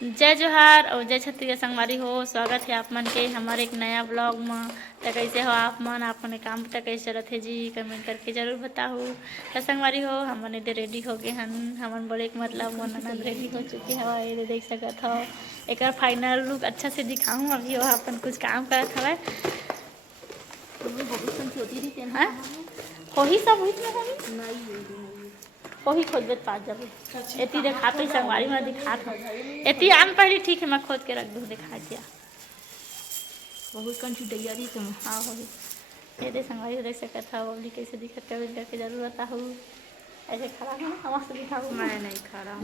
जय जोहार और जय छत्तीसगढ़ संगवारी हो। स्वागत है आप मन के हमारे एक नया ब्लॉग में। तो कैसे हो आप मन, आप मन काम तो कैसे चलत है जी, कमेंट करके जरूर बताओ। तो संगवारी हो हम मन इधर रेडी हो गए हन, हमन बोले के मतलब मन ननद रेडी हो चुके हवा। ये देख सकत हो एक फाइनल लुक अच्छा से दिखाऊँ। अभी हो अपन कुछ काम करत हवे। होही सब हुई वही खोदबे पा जब एती देखा तो संगवारी में दिखा था एती आन पहली ठीक है मैं खोद के रख दूँ दिखा दिया बहुत कंठी तैयारी तुम। हाँ वही ये दे संगवारी देख सकता था बोली कैसे दिखत कमेंट करके जरूर बताऊँ। ऐसे खड़ा हूँ आवाज से दिखाऊँ मैं नहीं खा रहा हूँ।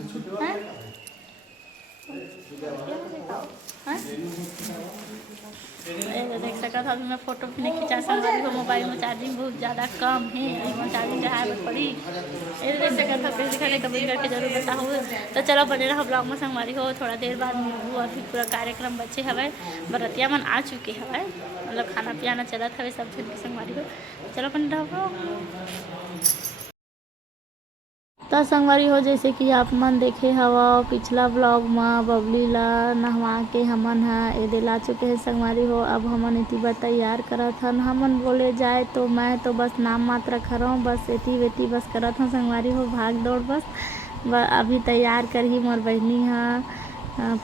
देख सकता था मैं फोटो भी नहीं खिंचा संगवारी हो। मोबाइल में चार्जिंग बहुत ज़्यादा कम है, अभी चार्जिंग चढ़ाए पड़ी। ये देख सकता था कैसे दिखा कमेंट करके जरूर बताऊँ। तो चलो बने रहो ब्लॉग में संगवारी हो। थोड़ा देर बाद मिलूँ। अभी पूरा कार्यक्रम बच्चे हवे, बरतिया मन आ चुके हवे, मतलब खाना पियाना चलत हवे सब जन के संगवारी हो। चलो बने रहो। तो संगवारी हो जैसे कि आप मन देखे हवा पिछला ब्लॉग में बबली ला नहवा के हमन है ये ला चुके हैं संगवारी हो। अब हमन इति बार तैयार करत हन। हमन बोले जाए तो मैं तो बस नाम मात्र खरऊँ, बस एती वेती बस करत हूँ संगवारी हो, भाग दौड़ बस। अभी तैयार कर ही मोर बहनी है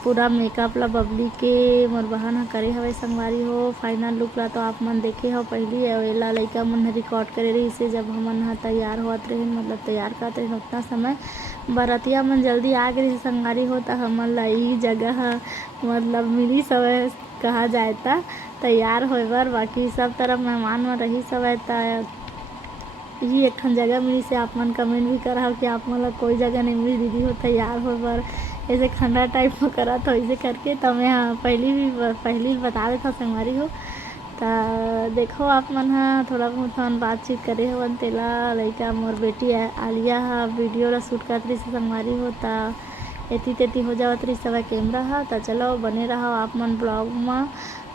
पूरा मेकअप ला बबली के मोर बहन ह करे हवे संगवारी हो। फाइनल लुक ला तो आप मन देखे हो पहली एला लइका मन रिकॉर्ड करे रही से जब हमन ह तैयार होत रहे, मतलब तैयार करते रहे उतना समय बरतिया मन जल्दी आ गए संगवारी हो। तो हमन ला ई जगह मतलब मिली समय कहा जाए ता तैयार होए बर। बाकी सब तरफ मेहमान में रही समय ता ये एक जगह मिली से आप मन कमेंट भी करा कि आप मन ला कोई जगह नहीं मिली दीदी हो तैयार हो बर ऐसे खंडा टाइप में करा था ऐसे करके। तो मैं पहली बता देता संगवारी हो। तो देखो आप मन हा थोड़ा बहुत हम बातचीत करे हो तेला लइका मोर बेटी आलिया हा वीडियो ला शूट करत रही संगवारी हो। ता एती तेती हो जावत रही सब कैमरा हा। तो चलो बने रहो आप मन ब्लॉग में।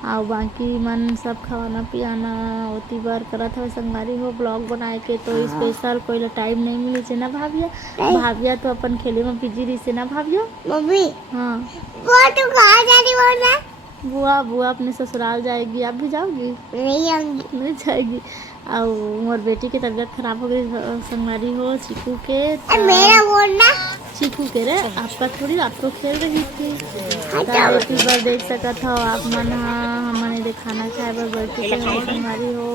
और बाकी मन सब खाना पियाना ओती बार करत हवे संगवारी हो। ब्लॉग बनाए के तो स्पेशल कोई टाइम नहीं मिले से ना भाभिया। भाभिया तो अपन खेले में बिजी रही से ना भाभिया। मम्मी हाँ वो तो कहाँ जा रही हो ना? बुआ अपने ससुराल जाएगी। आप भी जाओगी? नहीं आऊंगी। नहीं जाएगी। और मोर बेटी की तबीयत खराब हो गई संगवारी हो चीकू के। मेरा बोलना चीकू के रे आपका थोड़ी, आप तो खेल रही थी। एक बार देख सकत हो आप मन हमने दे खाना खाए बर बैठे के संगवारी हो।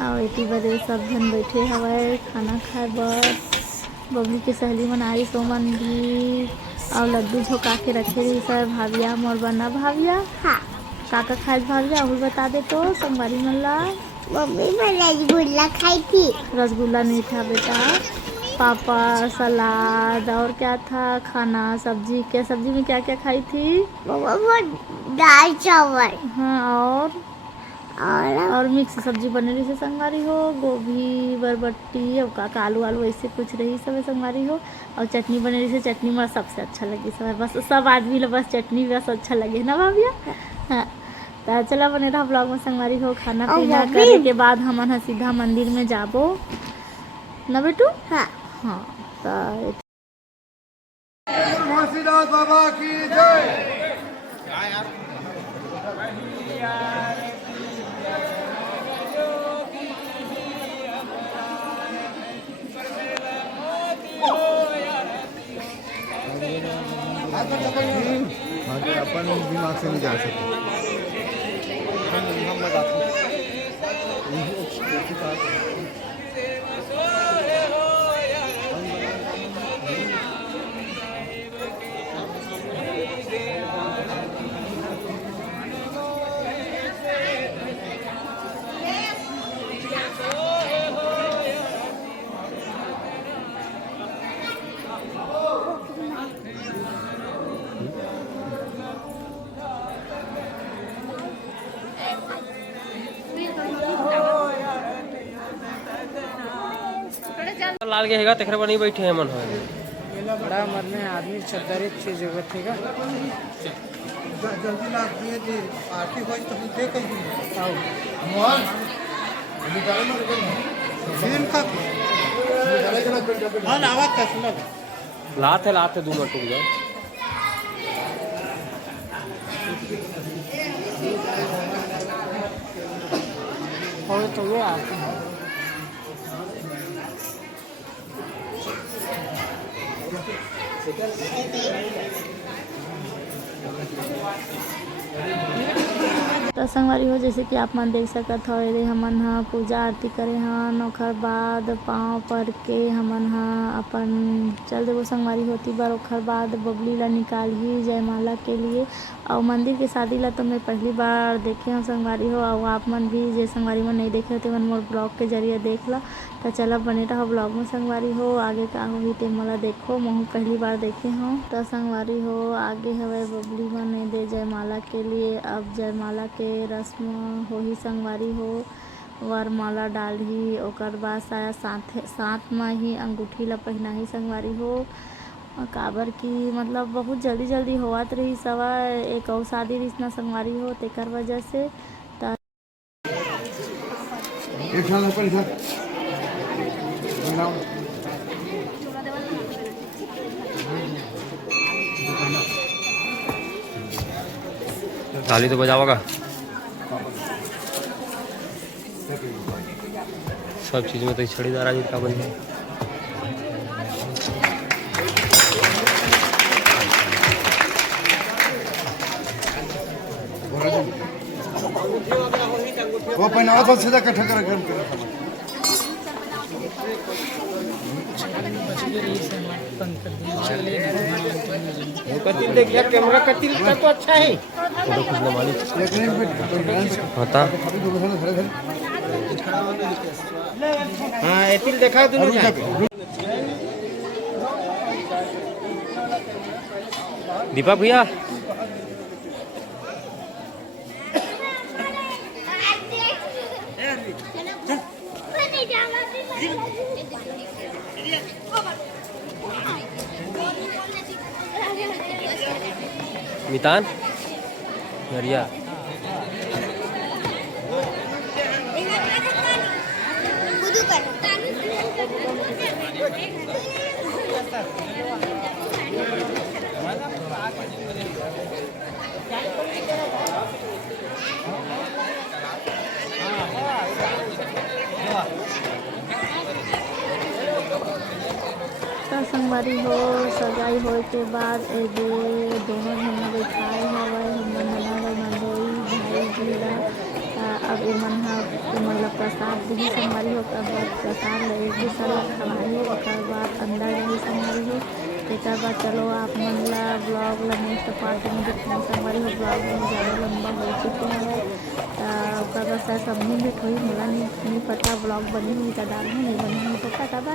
और एक बार सब जन बैठे हवे खाना खाए बर। बबली के सहेली मन आई सो मन भी और लड्डू झोंका के रखे रही सर भाभिया मोर बना भाभिया। हाँ काका खाए भाभिया और बता दे तो संगवारी मन ला। मम्मी मैं रसगुल्ला खाई थी। रसगुल्ला नहीं था बेटा, पापड़ सलाद और क्या था खाना सब्जी। क्या सब्जी में क्या क्या खाई थी? मम्मा वो दाल चावल हाँ और और मिक्स सब्जी बने रही से संगवारी हो। गोभी बरबट्टी और काका आलू आलू ऐसे कुछ रही सब संगवारी हो। और चटनी बने रही से चटनी में सबसे अच्छा लगी सब, बस सब आदमी ला बस चटनी बस अच्छा लगे ना भाभिया। हाँ तो चला बने रहा ब्लॉग में संगवारी हो। खाना पीना करने के बाद हमन सीधा मंदिर में जाबो ना बेटू। हाँ हाँ तो तुलसीदास बाबा की जय। अपन दिमाग से नहीं जा सकते। हम बताते लाल के हेगा तेखरे पर नहीं बैठे हैं मन हो बड़ा मरने आदमी चद्दर चीज जरूरत है जल्दी लाग दिए जी आरती होई तो हम देख ही आओ मोहन निकाल मर सीन का हां आवाज का सुन लात है 2 मिनट रुक जाओ। और तो ये आते हैं तो संगवारी हो जैसे कि आप मन देख सकत हो ये हमन ह पूजा आरती करे हन ओकर बाद पाँव पर के हमन ह अपन चल देबो संगवारी होती बार ओकर बाद बबली ला निकालही जयमाला के लिए। और मंदिर के शादी ला तो मैं पहली बार देखे हूँ संगवारी हो और आप मन भी जे संगवारी मन नहीं देखे होते मन मोर ब्लॉग के जरिए देख ला। तो चला बने रहो ब्लॉग में संगवारी हो आगे का होही ते मोला देखो महू पहली बार देखे हूँ। तो संगवारी हो आगे हवे बबली मन दे जयमाला के लिए। अब जयमाला के रस्म होही संगवारी हो वरमाला डालही ओकर बाद साया साथ में ही अंगूठी ला पहनाही संगवारी हो। काबर की मतलब बहुत जल्दी जल्दी होवत रही सवा एक और शादी रिश्ता संगवारी हो तेकर वजह से। एक साल ऊपर इधर ताली तो बजाओगा सब चीज में तो छड़ीदार आज का बनी है। वो पहनावा तो सीधा इकट्ठा कर कतिल देख यार कैमरा कतिल तक तो अच्छा है फोटो खींचने वाली होता हाँ एतिल देखा दोनों दीपक भैया मितान नरिया तो संगवारी हो सगाई होए के बाद एदे दोनों झन बैठाए हवे हमन हमारे मंडोई भाई जीला। अब इमन ला प्रसाद दी संगवारी हो ओकर बाद प्रसाद ले एक साल खवाही ओकर बाद अंदर रही संगवारी हो। तेकर बाद चलो आप मन ला ब्लॉग ला नेक्स्ट पार्ट में दिखाई संगवारी हो। ब्लॉग में ज़्यादा लंबा हो चुके हैं ओकर बाद शायद सब नहीं होई मोला नहीं पता ब्लॉग बनी हुई तो डाल नहीं बनी हुई तो पता।